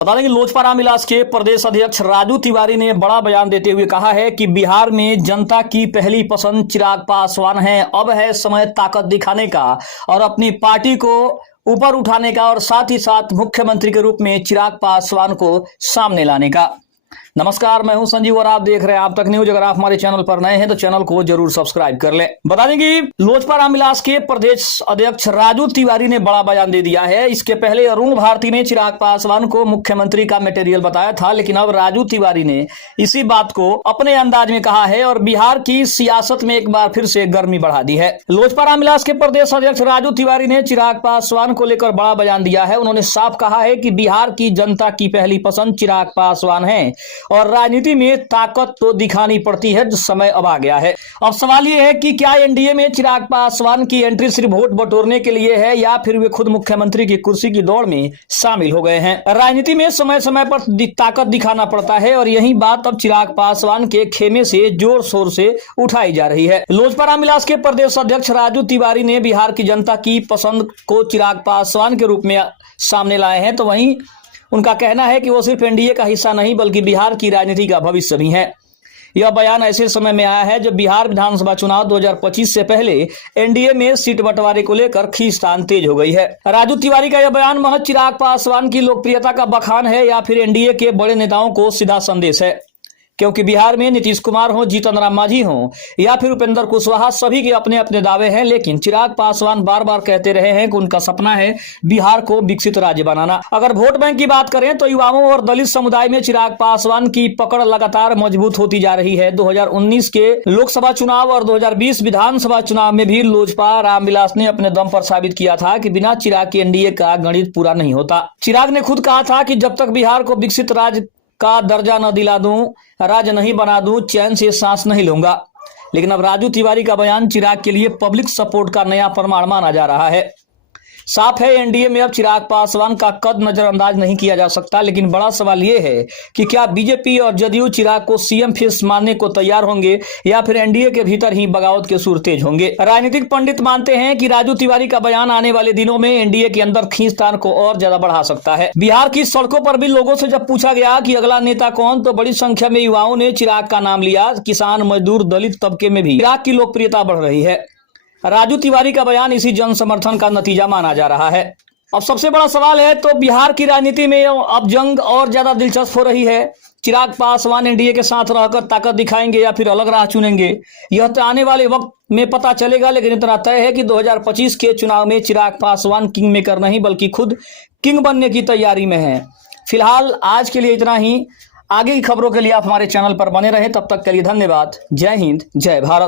बता दें कि लोजपा रामविलास के प्रदेश अध्यक्ष राजू तिवारी ने बड़ा बयान देते हुए कहा है कि बिहार में जनता की पहली पसंद चिराग पासवान है। अब है समय ताकत दिखाने का और अपनी पार्टी को ऊपर उठाने का और साथ ही साथ मुख्यमंत्री के रूप में चिराग पासवान को सामने लाने का। नमस्कार, मैं हूं संजीव और आप देख रहे हैं आप तक न्यूज। अगर आप हमारे चैनल पर नए हैं तो चैनल को जरूर सब्सक्राइब कर लें। बता दें कि लोजपा रामविलास के प्रदेश अध्यक्ष राजू तिवारी ने बड़ा बयान दे दिया है। इसके पहले अरुण भारती ने चिराग पासवान को मुख्यमंत्री का मटेरियल बताया था, लेकिन अब राजू तिवारी ने इसी बात को अपने अंदाज में कहा है और बिहार की सियासत में एक बार फिर से गर्मी बढ़ा दी है। लोजपा रामविलास के प्रदेश अध्यक्ष राजू तिवारी ने चिराग पासवान को लेकर बड़ा बयान दिया है। उन्होंने साफ कहा है कि बिहार की जनता की पहली पसंद चिराग पासवान है और राजनीति में ताकत तो दिखानी पड़ती है, जो समय अब आ गया है। अब सवाल यह है कि क्या एनडीए में चिराग पासवान की एंट्री सिर्फ वोट बटोरने के लिए है या फिर वे खुद मुख्यमंत्री की कुर्सी की दौड़ में शामिल हो गए हैं। राजनीति में समय समय पर ताकत दिखाना पड़ता है और यही बात अब चिराग पासवान के खेमे से जोर शोर से उठाई जा रही है। लोजपा रामविलास के प्रदेश अध्यक्ष राजू तिवारी ने बिहार की जनता की पसंद को चिराग पासवान के रूप में सामने लाए हैं, तो वहीं उनका कहना है कि वो सिर्फ एनडीए का हिस्सा नहीं बल्कि बिहार की राजनीति का भविष्य भी है। यह बयान ऐसे समय में आया है जब बिहार विधानसभा चुनाव 2025 से पहले एनडीए में सीट बंटवारे को लेकर खींचतान तेज हो गई है। राजू तिवारी का यह बयान महज चिराग पासवान की लोकप्रियता का बखान है या फिर एनडीए के बड़े नेताओं को सीधा संदेश है, क्योंकि बिहार में नीतीश कुमार हो, जीतन राम मांझी हो या फिर उपेंद्र कुशवाहा, सभी के अपने अपने दावे हैं। लेकिन चिराग पासवान बार बार कहते रहे हैं कि उनका सपना है बिहार को विकसित राज्य बनाना। अगर वोट बैंक की बात करें तो युवाओं और दलित समुदाय में चिराग पासवान की पकड़ लगातार मजबूत होती जा रही है। 2019 के लोकसभा चुनाव और 2020 विधानसभा चुनाव में भी लोजपा रामविलास ने अपने दम पर साबित किया था कि बिना चिराग के एनडीए का गणित पूरा नहीं होता। चिराग ने खुद कहा था कि जब तक बिहार को विकसित राज्य का दर्जा न दिला दूं, राज्य नहीं बना दूं, चैन से सांस नहीं लूंगा। लेकिन अब राजू तिवारी का बयान चिराग के लिए पब्लिक सपोर्ट का नया प्रमाण माना जा रहा है। साफ है, एनडीए में अब चिराग पासवान का कद नजरअंदाज नहीं किया जा सकता। लेकिन बड़ा सवाल यह है कि क्या बीजेपी और जदयू चिराग को सीएम फेस मानने को तैयार होंगे या फिर एनडीए के भीतर ही बगावत के सुर तेज होंगे। राजनीतिक पंडित मानते हैं कि राजू तिवारी का बयान आने वाले दिनों में एनडीए के अंदर खींचतान को और ज्यादा बढ़ा सकता है। बिहार की सड़कों पर भी लोगों से जब पूछा गया कि अगला नेता कौन, तो बड़ी संख्या में युवाओं ने चिराग का नाम लिया। किसान, मजदूर, दलित तबके में भी चिराग की लोकप्रियता बढ़ रही है। राजू तिवारी का बयान इसी जन समर्थन का नतीजा माना जा रहा है। अब सबसे बड़ा सवाल है तो बिहार की राजनीति में अब जंग और ज्यादा दिलचस्प हो रही है। चिराग पासवान एनडीए के साथ रहकर ताकत दिखाएंगे या फिर अलग राह चुनेंगे, यह तो आने वाले वक्त में पता चलेगा। लेकिन इतना तय है कि 2025 के चुनाव में चिराग पासवान किंग मेकर नहीं बल्कि खुद किंग बनने की तैयारी में है। फिलहाल आज के लिए इतना ही। आगे की खबरों के लिए आप हमारे चैनल पर बने रहें। तब तक के लिए धन्यवाद। जय हिंद, जय भारत।